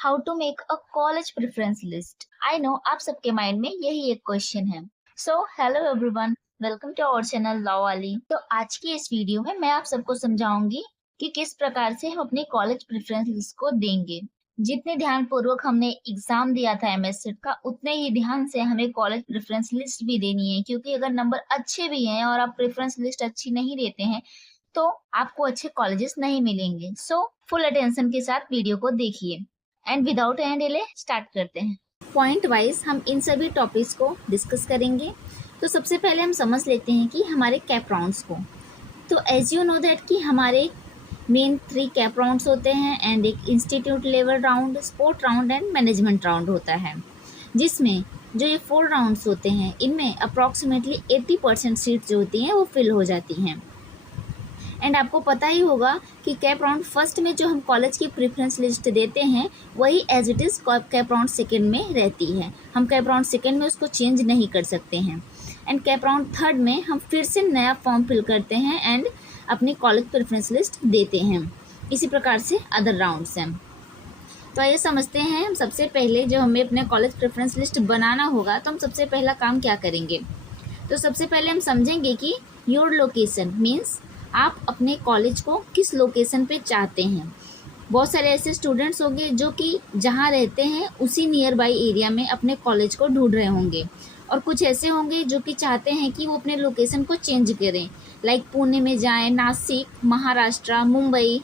How to make a college preference list. I know आप सबके mind में यही एक क्वेश्चन है। So hello everyone, welcome to our channel law वाली। तो आज की इस वीडियो में मैं आप सबको समझाऊंगी कि किस प्रकार से हम अपनी कॉलेज प्रेफरेंस लिस्ट को देंगे। जितने ध्यान पूर्वक हमने एग्जाम दिया था एमएससेट का, उतने ही ध्यान से हमें कॉलेज प्रेफरेंस लिस्ट भी देनी है, क्योंकि अगर नंबर अच्छे भी हैं और आप प्रेफरेंस लिस्ट अच्छी नहीं देते हैं तो आपको अच्छे कॉलेजेस नहीं मिलेंगे। सो फुल अटेंशन के साथ वीडियो को देखिए and without any delay start करते हैं। पॉइंट वाइज हम इन सभी टॉपिक्स को डिस्कस करेंगे। तो सबसे पहले हम समझ लेते हैं कि हमारे कैप राउंड्स को। तो एज यू नो दैट कि हमारे मेन 3 कैप राउंड्स होते हैं एंड एक institute level round, sport round and management round होता है, जिसमें जो ये 4 राउंड्स होते हैं इनमें अप्रॉक्सीमेटली 80% सीट्स जो होती हैं वो फिल हो जाती हैं। एंड आपको पता ही होगा कि कैप राउंड फर्स्ट में जो हम कॉलेज की प्रेफरेंस लिस्ट देते हैं वही as it is cap round second में रहती है। हम कैप राउंड सेकेंड में उसको चेंज नहीं कर सकते हैं। एंड कैप राउंड थर्ड में हम फिर से नया फॉर्म फिल करते हैं एंड अपनी कॉलेज प्रेफरेंस लिस्ट देते हैं। इसी प्रकार से अदर राउंड्स हैं। तो आइए समझते हैं। हम सबसे पहले जो हमें अपने कॉलेज प्रेफरेंस लिस्ट बनाना होगा तो हम सबसे पहला काम क्या करेंगे। तो सबसे पहले हम समझेंगे कि योर लोकेशन मीन्स आप अपने कॉलेज को किस लोकेशन पे चाहते हैं। बहुत सारे ऐसे स्टूडेंट्स होंगे जो कि जहाँ रहते हैं उसी नियर बाई एरिया में अपने कॉलेज को ढूंढ रहे होंगे, और कुछ ऐसे होंगे जो कि चाहते हैं कि वो अपने लोकेशन को चेंज करें, लाइक पुणे में जाएं, नासिक, महाराष्ट्र, मुंबई,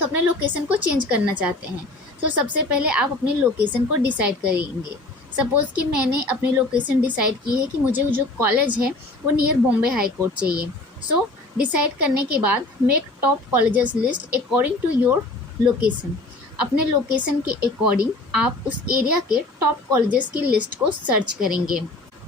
तो अपने लोकेशन को चेंज करना चाहते हैं। तो सबसे पहले आप अपनी लोकेशन को डिसाइड करेंगे। सपोज़ कि मैंने अपनी लोकेशन डिसाइड की है कि मुझे जो कॉलेज है वो नियर बॉम्बे हाई कोर्ट चाहिए। सो डिसाइड करने के बाद make top colleges list according to your location. अपने लोकेशन के अकॉर्डिंग आप उस एरिया के टॉप कॉलेजेस की लिस्ट को सर्च करेंगे।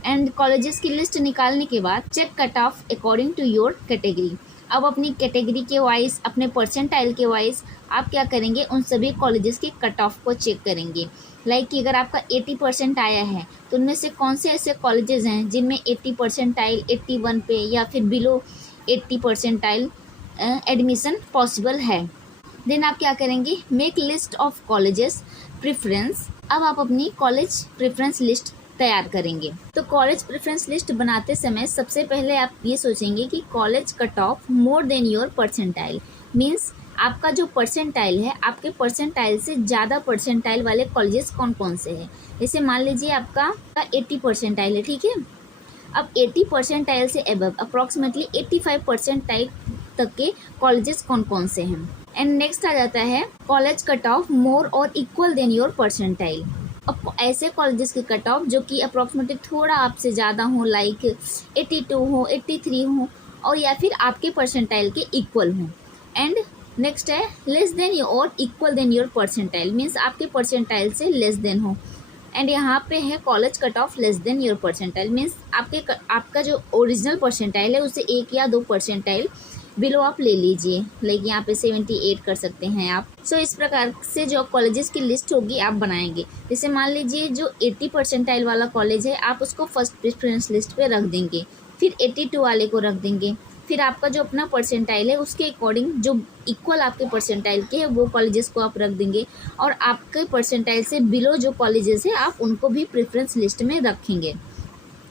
एंड कॉलेजेस की लिस्ट निकालने के बाद check cut off according to your category. अब अपनी कैटेगरी के वाइज, अपने परसेंटाइल के वाइज आप क्या करेंगे, उन सभी कॉलेजेस के कट ऑफ को चेक करेंगे। लाइक कि अगर आपका 80% आया है तो उनमें से कौन से ऐसे कॉलेजेस हैं जिनमें 80 परसेंटाइल 81 पे या फिर बिलो 80 परसेंटाइल एडमिशन पॉसिबल है। देन आप क्या करेंगे, make list of colleges preference. अब आप अपनी कॉलेज प्रेफरेंस लिस्ट तैयार करेंगे। तो कॉलेज प्रेफरेंस लिस्ट बनाते समय सबसे पहले आप ये सोचेंगे कि college cut of more than your percentile means आपका जो परसेंटाइल है, आपके परसेंटाइल से ज़्यादा परसेंटाइल वाले कॉलेजेस कौन कौन से हैं। जैसे मान लीजिए आपका 80 परसेंटाइल है, ठीक है। अब 80 परसेंटाइल से अबव अप्रॉक्सीमेटली 85 परसेंटाइल तक के कॉलेजेस कौन कौन से हैं। एंड नेक्स्ट आ जाता है कॉलेज कट ऑफ मोर और इक्वल देन योर परसेंटाइल। अब ऐसे कॉलेजेस के कट ऑफ जो कि अप्रॉक्सीमेटली थोड़ा आपसे ज़्यादा हो, लाइक 82 हो, 83 हो, और या फिर आपके परसेंटाइल के इक्वल हो। एंड नेक्स्ट है लेस देन और equal than your percentile means आपके परसेंटाइल से लेस देन हो। एंड यहाँ पे है college cut off less than your percentile means आपका जो ओरिजिनल परसेंटाइल है उससे 1 या 2 परसेंटाइल बिलो आप ले लीजिए। लाइक यहाँ पे 78 कर सकते हैं आप। सो इस प्रकार से जो कॉलेजेस की लिस्ट होगी आप बनाएंगे। जैसे मान लीजिए जो 80 परसेंटाइल वाला कॉलेज है आप उसको फर्स्ट प्रेफरेंस लिस्ट पे रख देंगे, फिर 82 वाले को रख देंगे, फिर आपका जो अपना परसेंटाइल है उसके अकॉर्डिंग जो इक्वल आपके परसेंटाइल के है वो कॉलेजेस को आप रख देंगे, और आपके परसेंटाइल से बिलो जो कॉलेजेस है आप उनको भी प्रेफरेंस लिस्ट में रखेंगे।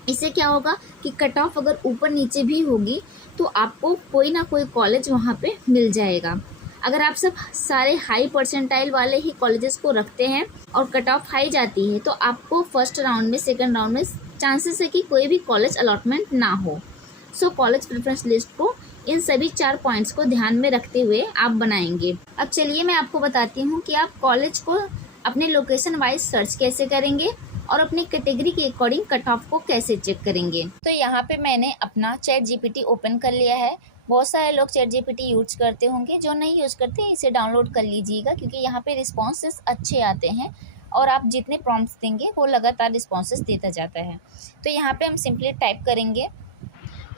इससे क्या होगा कि कट ऑफ अगर ऊपर नीचे भी होगी तो आपको कोई ना कोई कॉलेज वहाँ पे मिल जाएगा। अगर आप सब सारे हाई परसेंटाइल वाले ही कॉलेजेस को रखते हैं और कट ऑफ हाई जाती है तो आपको फर्स्ट राउंड में, सेकंड राउंड में चांसेस है कि कोई भी कॉलेज अलॉटमेंट ना हो। सो कॉलेज प्रेफरेंस लिस्ट को इन सभी 4 पॉइंट्स को ध्यान में रखते हुए आप बनाएंगे। अब चलिए मैं आपको बताती हूँ कि आप कॉलेज को अपने लोकेशन वाइज सर्च कैसे करेंगे और अपनी कैटेगरी के अकॉर्डिंग कट ऑफ को कैसे चेक करेंगे। तो यहाँ पे मैंने अपना चैट जीपीटी ओपन कर लिया है। बहुत सारे लोग चैट जीपीटी यूज करते होंगे, जो नहीं यूज करते इसे डाउनलोड कर लीजिएगा, क्योंकि यहाँ पे रिस्पॉन्सेस अच्छे आते हैं और आप जितने प्रॉम्प्ट्स देंगे वो लगातार रिस्पॉन्सेस देता जाता है। तो यहाँ पे हम सिंपली टाइप करेंगे।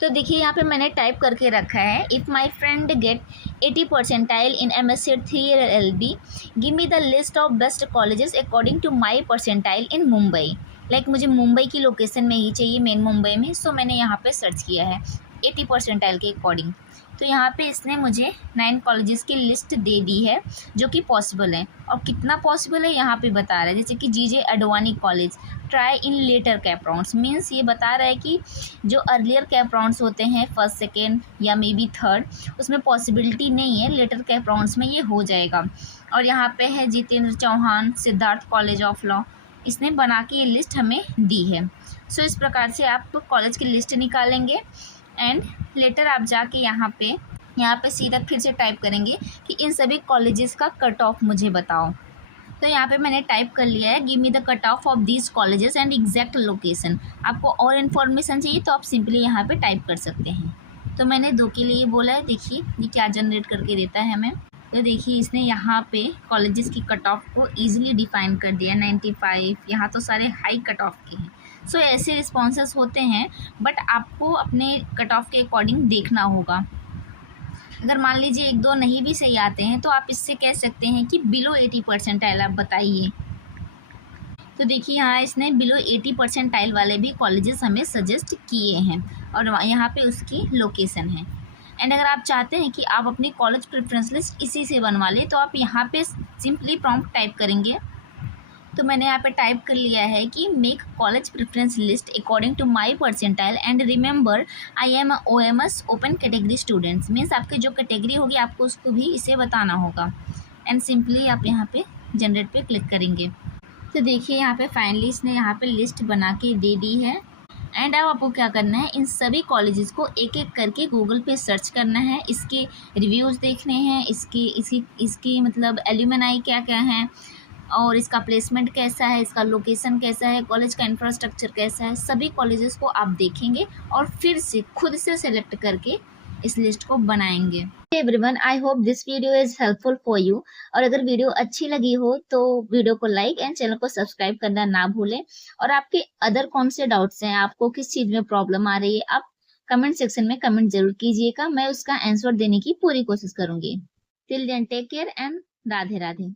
तो देखिए यहाँ पे मैंने टाइप करके रखा है, if my friend get 80 percentile in MSc 3 LLB, give me the list of best colleges according to my percentile in Mumbai. Like मुझे मुंबई की लोकेशन में ही चाहिए, मेन मुंबई में। सो मैंने यहाँ पे सर्च किया है 80 परसेंटाइल के अकॉर्डिंग। तो यहाँ पे इसने मुझे 9 कॉलेजेस की लिस्ट दे दी है जो कि पॉसिबल है, और कितना पॉसिबल है यहाँ पे बता रहा है। जैसे कि G J Advani college, try in later cap rounds, means ये बता रहा है कि जो अर्लियर कैप राउंड्स होते हैं फर्स्ट सेकेंड या मे बी थर्ड, उसमें पॉसिबिलिटी नहीं है, लेटर कैप राउंड्स में ये हो जाएगा। और यहाँ पे है Jitendra Chauhan Siddharth college of law, इसने बना के ये लिस्ट हमें दी है। सो इस प्रकार से आप कॉलेज की लिस्ट निकालेंगे एंड लेटर आप जाके यहाँ पे सीधा फिर से टाइप करेंगे कि इन सभी कॉलेजेस का कट ऑफ मुझे बताओ। तो यहाँ पे मैंने टाइप कर लिया है, give me the cut off these colleges and exact location. आपको और इन्फॉर्मेशन चाहिए तो आप सिंपली यहाँ पे टाइप कर सकते हैं। तो मैंने 2 के लिए बोला है, देखिए ये क्या जनरेट करके देता है हमें। तो देखिए इसने यहाँ पे कॉलेजेस की कट ऑफ को ईजिली डिफाइन कर दिया, 95, यहाँ तो सारे हाई कट ऑफ के हैं। सो ऐसे रिस्पॉन्सेस होते हैं, बट आपको अपने कट ऑफ के अकॉर्डिंग देखना होगा। अगर मान लीजिए 1-2 नहीं भी सही आते हैं तो आप इससे कह सकते हैं कि बिलो 80 परसेंटाइल आप बताइए। तो देखिए यहाँ इसने बिलो 80 परसेंटाइल वाले भी कॉलेजेस हमें सजेस्ट किए हैं, और यहाँ पे उसकी लोकेशन है। एंड अगर आप चाहते हैं कि आप अपनी कॉलेज प्रेफरेंस लिस्ट इसी से बनवा लें तो आप यहाँ पे सिंपली प्रॉम्प्ट टाइप करेंगे। तो मैंने यहाँ पे टाइप कर लिया है कि make college preference list according to my percentile and remember I am OMS open category students, means आपकी जो कैटेगरी होगी आपको उसको भी इसे बताना होगा। एंड सिंपली आप यहाँ पे जनरेट पे क्लिक करेंगे। तो देखिए यहाँ पे फाइनली इसने यहाँ पे लिस्ट बना के दे दी है। एंड अब आपको क्या करना है, इन सभी कॉलेजेस को एक एक करके गूगल पे सर्च करना है, इसके रिव्यूज़ देखने हैं, इसकी मतलब एल्यूमिनाई क्या क्या हैं, और इसका प्लेसमेंट कैसा है, इसका लोकेशन कैसा है, कॉलेज का इंफ्रास्ट्रक्चर कैसा है, सभी कॉलेजेस को आप देखेंगे और फिर से खुद से सेलेक्ट करके इस लिस्ट को बनाएंगे। Everyone, I hope this video is helpful for you. और अगर वीडियो अच्छी लगी हो तो वीडियो को लाइक एंड चैनल को सब्सक्राइब करना ना भूलें। और आपके अदर कौन से डाउट्स हैं, आपको किस चीज में प्रॉब्लम आ रही है, आप कमेंट सेक्शन में कमेंट जरूर कीजिएगा, मैं उसका आंसर देने की पूरी कोशिश करूंगी। Till then take care and Radhe Radhe.